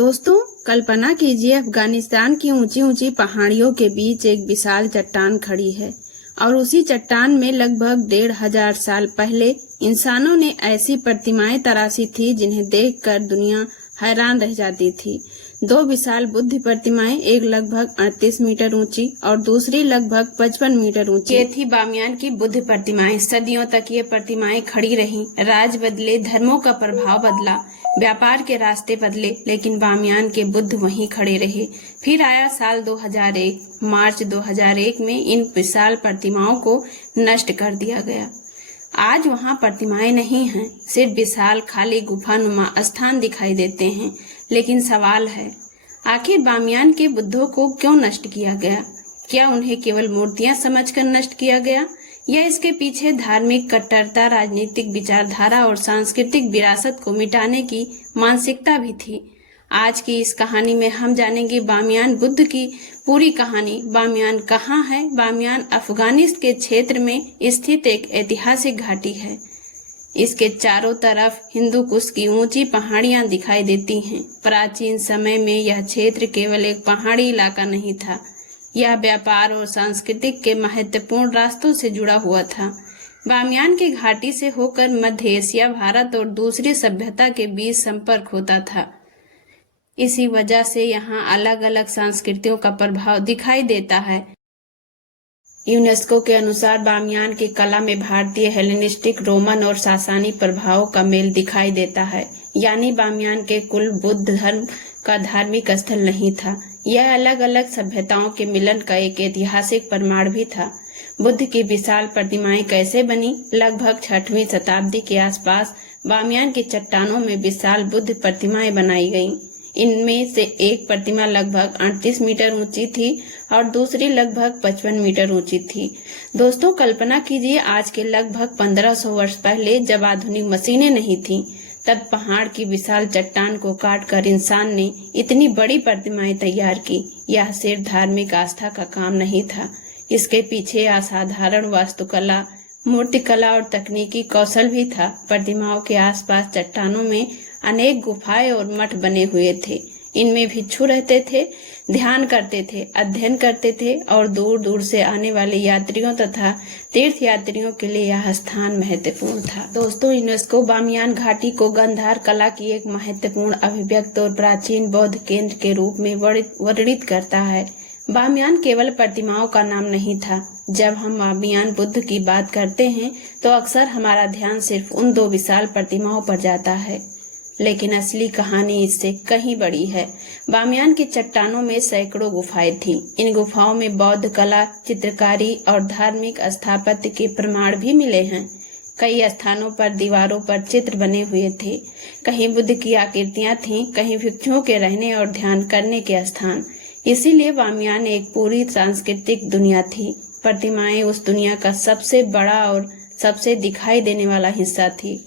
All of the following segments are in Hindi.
दोस्तों, कल्पना कीजिए अफगानिस्तान की ऊंची ऊंची पहाड़ियों के बीच एक विशाल चट्टान खड़ी है और उसी चट्टान में लगभग 1500 साल पहले इंसानों ने ऐसी प्रतिमाएं तराशी थी जिन्हें देखकर दुनिया हैरान रह जाती थी। दो विशाल बुद्ध प्रतिमाएं, एक लगभग 38 मीटर ऊंची और दूसरी लगभग 55 मीटर ऊंची। ये थी बामियान की बुद्ध प्रतिमाएं। सदियों तक ये प्रतिमाएं खड़ी रहीं। राज बदले, धर्मों का प्रभाव बदला, व्यापार के रास्ते बदले, लेकिन बामियान के बुद्ध वहीं खड़े रहे। फिर आया साल 2001। मार्च 2001 में इन विशाल प्रतिमाओं को नष्ट कर दिया गया। आज वहाँ प्रतिमाएं नहीं हैं, सिर्फ विशाल खाली गुफानुमा स्थान दिखाई देते हैं। लेकिन सवाल है, आखिर बामियान के बुद्धों को क्यों नष्ट किया गया? क्या उन्हें केवल मूर्तियां समझकर नष्ट किया गया, या इसके पीछे धार्मिक कट्टरता, राजनीतिक विचारधारा और सांस्कृतिक विरासत को मिटाने की मानसिकता भी थी? आज की इस कहानी में हम जानेंगे बामियान बुद्ध की पूरी कहानी। बामियान कहाँ है? बामियान अफगानिस्तान के क्षेत्र में स्थित एक ऐतिहासिक घाटी है। इसके चारों तरफ हिंदू कुश की ऊंची पहाड़ियां दिखाई देती हैं। प्राचीन समय में यह क्षेत्र केवल एक पहाड़ी इलाका नहीं था, यह व्यापार और सांस्कृतिक के महत्वपूर्ण रास्तों से जुड़ा हुआ था। बामियान की घाटी से होकर मध्य एशिया, भारत और दूसरी सभ्यता के बीच संपर्क होता था। इसी वजह से यहाँ अलग अलग संस्कृतियों का प्रभाव दिखाई देता है। यूनेस्को के अनुसार बामियान की कला में भारतीय, हेलेनिस्टिक, रोमन और सासानी प्रभावों का मेल दिखाई देता है। यानी बामियान के कुल बुद्ध धर्म का धार्मिक स्थल नहीं था, यह अलग अलग सभ्यताओं के मिलन का एक ऐतिहासिक प्रमाण भी था। बुद्ध की विशाल प्रतिमाएं कैसे बनी? लगभग 6वीं शताब्दी के आसपास बामियान की चट्टानों में विशाल बुद्ध प्रतिमाएं बनाई गईं। इनमें से एक प्रतिमा लगभग 38 मीटर ऊंची थी और दूसरी लगभग 55 मीटर ऊंची थी। दोस्तों, कल्पना कीजिए आज के लगभग 1500 वर्ष पहले, जब आधुनिक मशीनें नहीं थीं, तब पहाड़ की विशाल चट्टान को काटकर इंसान ने इतनी बड़ी प्रतिमाएं तैयार की। यह सिर्फ धार्मिक आस्था का काम नहीं था, इसके पीछे असाधारण वास्तुकला, मूर्तिकला और तकनीकी कौशल भी था। प्रतिमाओं के आसपास चट्टानों में अनेक गुफाएं और मठ बने हुए थे। इनमें भिक्षु रहते थे, ध्यान करते थे, अध्ययन करते थे और दूर दूर से आने वाले यात्रियों तथा तीर्थ यात्रियों के लिए यह स्थान महत्वपूर्ण था। दोस्तों, यूनेस्को बामियान घाटी को गांधार कला की एक महत्वपूर्ण अभिव्यक्ति और प्राचीन बौद्ध केंद्र के रूप में वर्णित करता है। बामियान केवल प्रतिमाओं का नाम नहीं था। जब हम बामियान बुद्ध की बात करते हैं तो अक्सर हमारा ध्यान सिर्फ उन दो विशाल प्रतिमाओं पर जाता है, लेकिन असली कहानी इससे कहीं बड़ी है। बामियान की चट्टानों में सैकड़ों गुफाएं थीं। इन गुफाओं में बौद्ध कला, चित्रकारी और धार्मिक स्थापत्य के प्रमाण भी मिले हैं। कई स्थानों पर दीवारों पर चित्र बने हुए थे। कहीं बुद्ध की आकृतियां थीं, कहीं भिक्षुओं के रहने और ध्यान करने के स्थान। इसीलिए बामियान एक पूरी सांस्कृतिक दुनिया थी। प्रतिमाएं उस दुनिया का सबसे बड़ा और सबसे दिखाई देने वाला हिस्सा थी।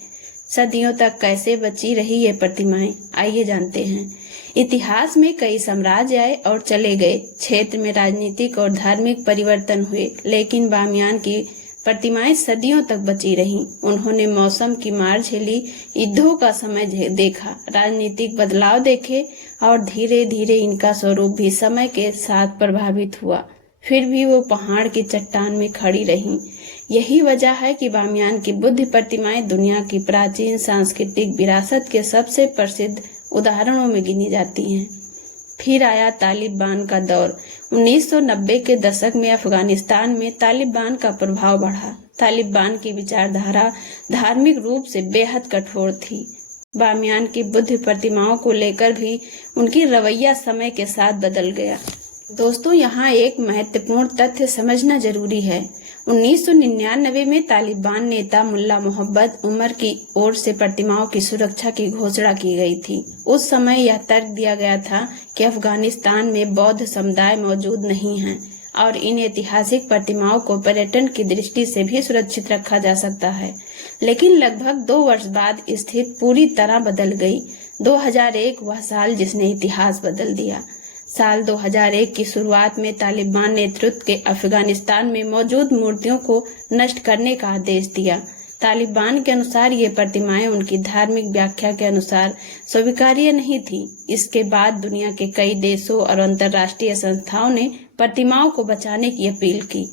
सदियों तक कैसे बची रही ये प्रतिमाएं, आइए जानते हैं। इतिहास में कई साम्राज्य आए और चले गए, क्षेत्र में राजनीतिक और धार्मिक परिवर्तन हुए, लेकिन बामियान की प्रतिमाएं सदियों तक बची रहीं। उन्होंने मौसम की मार झेली, युद्धों का समय देखा, राजनीतिक बदलाव देखे और धीरे धीरे इनका स्वरूप भी समय के साथ प्रभावित हुआ। फिर भी वो पहाड़ की चट्टान में खड़ी रहीं। यही वजह है कि बामियान की बुद्ध प्रतिमाएं दुनिया की प्राचीन सांस्कृतिक विरासत के सबसे प्रसिद्ध उदाहरणों में गिनी जाती हैं। फिर आया तालिबान का दौर। 1990 के दशक में अफगानिस्तान में तालिबान का प्रभाव बढ़ा। तालिबान की विचारधारा धार्मिक रूप से बेहद कठोर थी। बामियान की बुद्ध प्रतिमाओं को लेकर भी उनकी रवैया समय के साथ बदल गया। दोस्तों, यहाँ एक महत्वपूर्ण तथ्य समझना जरूरी है। 1999 में तालिबान नेता मुल्ला मोहम्मद उमर की ओर से प्रतिमाओं की सुरक्षा की घोषणा की गई थी। उस समय यह तर्क दिया गया था कि अफगानिस्तान में बौद्ध समुदाय मौजूद नहीं हैं और इन ऐतिहासिक प्रतिमाओं को पर्यटन की दृष्टि से भी सुरक्षित रखा जा सकता है। लेकिन लगभग 2 वर्ष बाद स्थिति पूरी तरह बदल गई। 2001 वह साल जिसने इतिहास बदल दिया। साल 2001 की शुरुआत में तालिबान नेतृत्व के अफगानिस्तान में मौजूद मूर्तियों को नष्ट करने का आदेश दिया। तालिबान के अनुसार ये प्रतिमाएं उनकी धार्मिक व्याख्या के अनुसार स्वीकार्य नहीं थी। इसके बाद दुनिया के कई देशों और अंतर्राष्ट्रीय संस्थाओं ने प्रतिमाओं को बचाने की अपील की।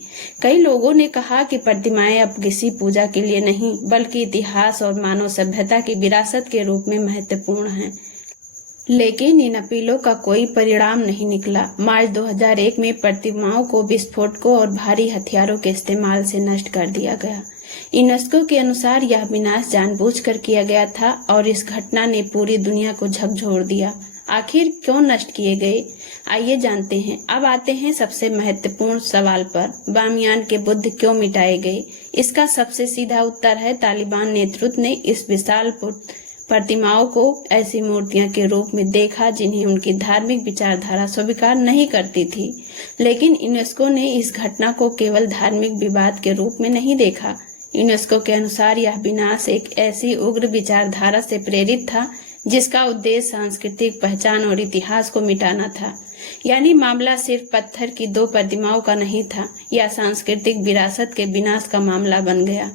कई लोगों ने कहा कि प्रतिमाएं अब किसी पूजा के लिए नहीं बल्कि इतिहास और मानव सभ्यता की विरासत के रूप में महत्वपूर्ण हैं। लेकिन इन अपीलों का कोई परिणाम नहीं निकला। मार्च 2001 में प्रतिमाओं को विस्फोटकों और भारी हथियारों के इस्तेमाल से नष्ट कर दिया गया। यूनेस्को के अनुसार यह विनाश जानबूझकर किया गया था और इस घटना ने पूरी दुनिया को झकझोर दिया। आखिर क्यों नष्ट किए गए, आइए जानते हैं। अब आते हैं सबसे महत्वपूर्ण सवाल पर, बामियान के बुद्ध क्यों मिटाए गए। इसका सबसे सीधा उत्तर है, तालिबान नेतृत्व ने इस विशाल प्रतिमाओं को ऐसी मूर्तियां के रूप में देखा जिन्हें उनकी धार्मिक विचारधारा स्वीकार नहीं करती थी। लेकिन यूनेस्को ने इस घटना को केवल धार्मिक विवाद के रूप में नहीं देखा। यूनेस्को के अनुसार यह विनाश एक ऐसी उग्र विचारधारा से प्रेरित था जिसका उद्देश्य सांस्कृतिक पहचान और इतिहास को मिटाना था। यानी मामला सिर्फ पत्थर की 2 प्रतिमाओं का नहीं था, यह सांस्कृतिक विरासत के विनाश का मामला बन गया।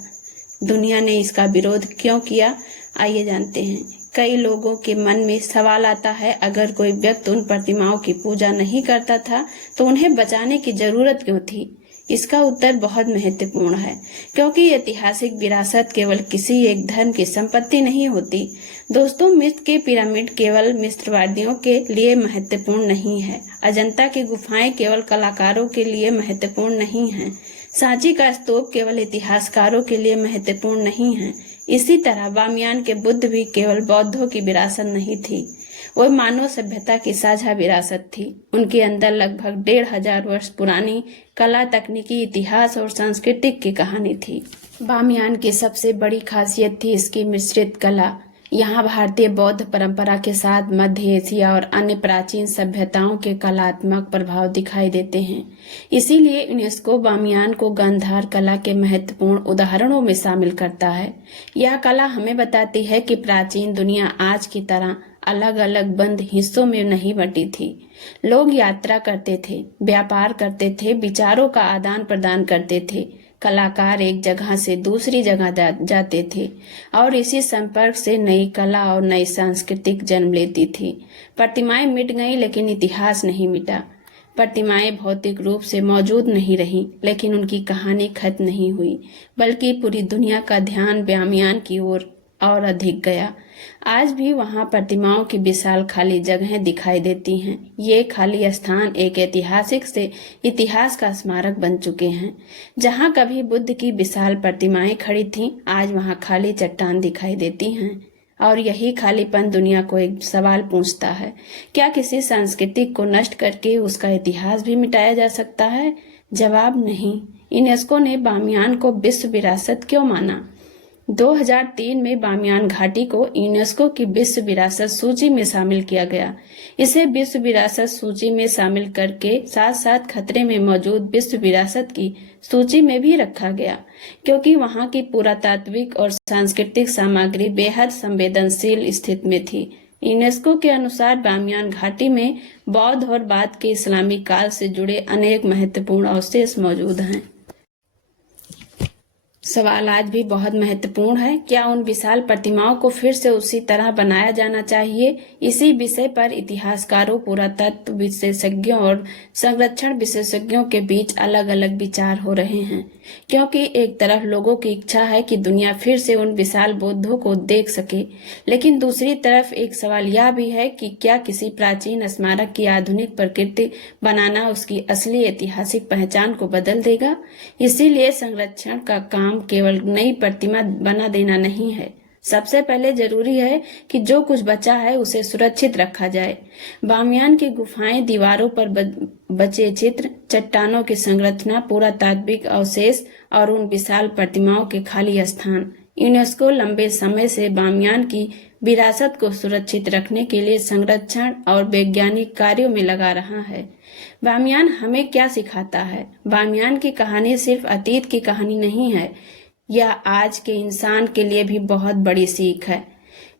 दुनिया ने इसका विरोध क्यों किया, आइए जानते हैं। कई लोगों के मन में सवाल आता है, अगर कोई व्यक्ति उन प्रतिमाओं की पूजा नहीं करता था तो उन्हें बचाने की जरूरत क्यों थी। इसका उत्तर बहुत महत्वपूर्ण है, क्योंकि ऐतिहासिक विरासत केवल किसी एक धर्म की संपत्ति नहीं होती। दोस्तों, मिस्र के पिरामिड केवल मिस्रवादियों के लिए महत्वपूर्ण नहीं है। अजंता की गुफाएं केवल कलाकारों के लिए महत्वपूर्ण नहीं हैं। सांची का स्तूप केवल इतिहासकारों के लिए महत्वपूर्ण नहीं है। इसी तरह बामियान के बुद्ध भी केवल बौद्धों की विरासत नहीं थी, वह मानव सभ्यता की साझा विरासत थी। उनके अंदर लगभग 1500 वर्ष पुरानी कला, तकनीकी, इतिहास और सांस्कृतिक की कहानी थी। बामियान की सबसे बड़ी खासियत थी इसकी मिश्रित कला। यहाँ भारतीय बौद्ध परंपरा के साथ मध्य एशिया और अन्य प्राचीन सभ्यताओं के कलात्मक प्रभाव दिखाई देते हैं। इसीलिए यूनेस्को बामियान को गांधार कला के महत्वपूर्ण उदाहरणों में शामिल करता है। यह कला हमें बताती है कि प्राचीन दुनिया आज की तरह अलग अलग बंद हिस्सों में नहीं बटी थी। लोग यात्रा करते थे, व्यापार करते थे, विचारों का आदान प्रदान करते थे। कलाकार एक जगह से दूसरी जगह जाते थे और इसी संपर्क से नई कला और नई सांस्कृतिक जन्म लेती थी। प्रतिमाएं मिट गईं लेकिन इतिहास नहीं मिटा। प्रतिमाएं भौतिक रूप से मौजूद नहीं रहीं, लेकिन उनकी कहानी खत्म नहीं हुई, बल्कि पूरी दुनिया का ध्यान बामियान की ओर और अधिक गया। आज भी वहां प्रतिमाओं की विशाल खाली जगहें दिखाई देती हैं। ये खाली स्थान एक ऐतिहासिक से इतिहास का स्मारक बन चुके हैं। जहां कभी बुद्ध की विशाल प्रतिमाएं खड़ी थीं, आज वहां खाली चट्टान दिखाई देती हैं। और यही खालीपन दुनिया को एक सवाल पूछता है, क्या किसी संस्कृति को नष्ट करके उसका इतिहास भी मिटाया जा सकता है? जवाब नहीं। यूनेस्को ने बामियान को विश्व विरासत क्यों माना? 2003 में बामियान घाटी को यूनेस्को की विश्व विरासत सूची में शामिल किया गया। इसे विश्व विरासत सूची में शामिल करके साथ साथ खतरे में मौजूद विश्व विरासत की सूची में भी रखा गया, क्योंकि वहां की पुरातात्विक और सांस्कृतिक सामग्री बेहद संवेदनशील स्थिति में थी। यूनेस्को के अनुसार बामियान घाटी में बौद्ध और बाद के इस्लामी काल से जुड़े अनेक महत्वपूर्ण अवशेष मौजूद हैं। सवाल आज भी बहुत महत्वपूर्ण है, क्या उन विशाल प्रतिमाओं को फिर से उसी तरह बनाया जाना चाहिए? इसी विषय पर इतिहासकारों, पुरातत्व विशेषज्ञों और संरक्षण विशेषज्ञों के बीच अलग अलग विचार हो रहे हैं, क्योंकि एक तरफ लोगों की इच्छा है कि दुनिया फिर से उन विशाल बुद्धों को देख सके, लेकिन दूसरी तरफ एक सवाल यह भी है कि क्या किसी प्राचीन स्मारक की आधुनिक प्रकृति बनाना उसकी असली ऐतिहासिक पहचान को बदल देगा? इसीलिए संरक्षण का काम केवल नई प्रतिमा बना देना नहीं है। सबसे पहले जरूरी है कि जो कुछ बचा है उसे सुरक्षित रखा जाए। बामियान की गुफाएं, दीवारों पर बचे चित्र, चट्टानों की संरचना, पुरातात्विक अवशेष और उन विशाल प्रतिमाओं के खाली स्थान। यूनेस्को लंबे समय से बामियान की विरासत को सुरक्षित रखने के लिए संरक्षण और वैज्ञानिक कार्यों में लगा रहा है। बामियान हमें क्या सिखाता है? बामियान की कहानी सिर्फ अतीत की कहानी नहीं है, यह आज के इंसान के लिए भी बहुत बड़ी सीख है।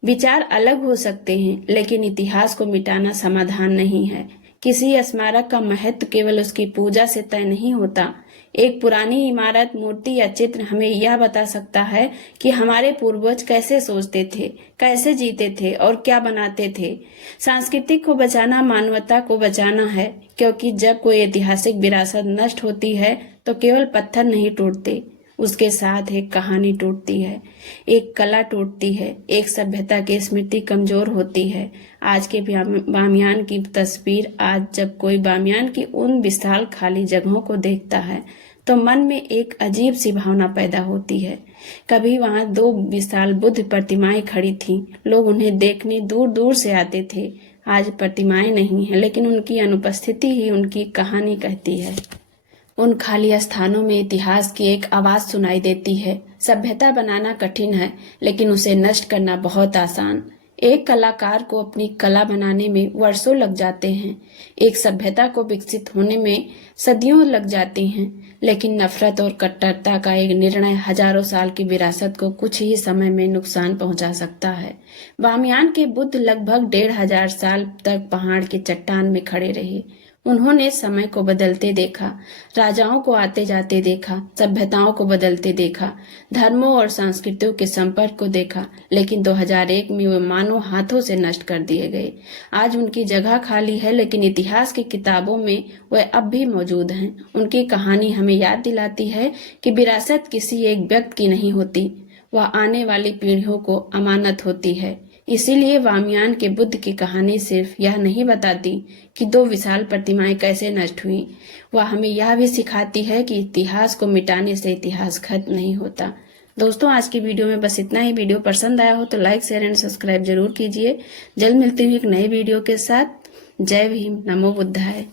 विचार अलग हो सकते हैं, लेकिन इतिहास को मिटाना समाधान नहीं है। किसी स्मारक का महत्व केवल उसकी पूजा से तय नहीं होता, एक पुरानी इमारत, मूर्ति या चित्र हमें यह बता सकता है कि हमारे पूर्वज कैसे सोचते थे, कैसे जीते थे और क्या बनाते थे। संस्कृति को बचाना मानवता को बचाना है, क्योंकि जब कोई ऐतिहासिक विरासत नष्ट होती है तो केवल पत्थर नहीं टूटते, उसके साथ एक कहानी टूटती है, एक कला टूटती है, एक सभ्यता की स्मृति कमजोर होती है। आज के बामियान की तस्वीर, आज जब कोई बामियान की उन विशाल खाली जगहों को देखता है तो मन में एक अजीब सी भावना पैदा होती है। कभी वहां 2 विशाल बुद्ध प्रतिमाएं खड़ी थीं, लोग उन्हें देखने दूर दूर से आते थे। आज प्रतिमाएं नहीं है, लेकिन उनकी अनुपस्थिति ही उनकी कहानी कहती है। उन खाली स्थानों में इतिहास की एक आवाज सुनाई देती है। सभ्यता बनाना कठिन है, लेकिन उसे नष्ट करना बहुत आसान। एक कलाकार को अपनी कला बनाने में वर्षों लग जाते हैं, एक सभ्यता को विकसित होने में सदियों लग जाती हैं, लेकिन नफरत और कट्टरता का एक निर्णय हजारों साल की विरासत को कुछ ही समय में नुकसान पहुंचा सकता है। बामियान के बुद्ध लगभग 1500 साल तक पहाड़ की चट्टान में खड़े रहे। उन्होंने समय को बदलते देखा, राजाओं को आते जाते देखा, सभ्यताओं को बदलते देखा, धर्मों और संस्कृतियों के संपर्क को देखा, लेकिन 2001 में वे मानव हाथों से नष्ट कर दिए गए। आज उनकी जगह खाली है, लेकिन इतिहास की किताबों में वे अब भी मौजूद हैं। उनकी कहानी हमें याद दिलाती है कि विरासत किसी एक व्यक्ति की नहीं होती, वह आने वाली पीढ़ियों को अमानत होती है। इसीलिए बामियान के बुद्ध की कहानी सिर्फ यह नहीं बताती कि 2 विशाल प्रतिमाएं कैसे नष्ट हुई, वह हमें यह भी सिखाती है कि इतिहास को मिटाने से इतिहास खत्म नहीं होता। दोस्तों, आज की वीडियो में बस इतना ही। वीडियो पसंद आया हो तो लाइक, शेयर एंड सब्सक्राइब जरूर कीजिए। जल्द मिलती हूँ एक नए वीडियो के साथ। जय भीम, नमो बुद्धाय।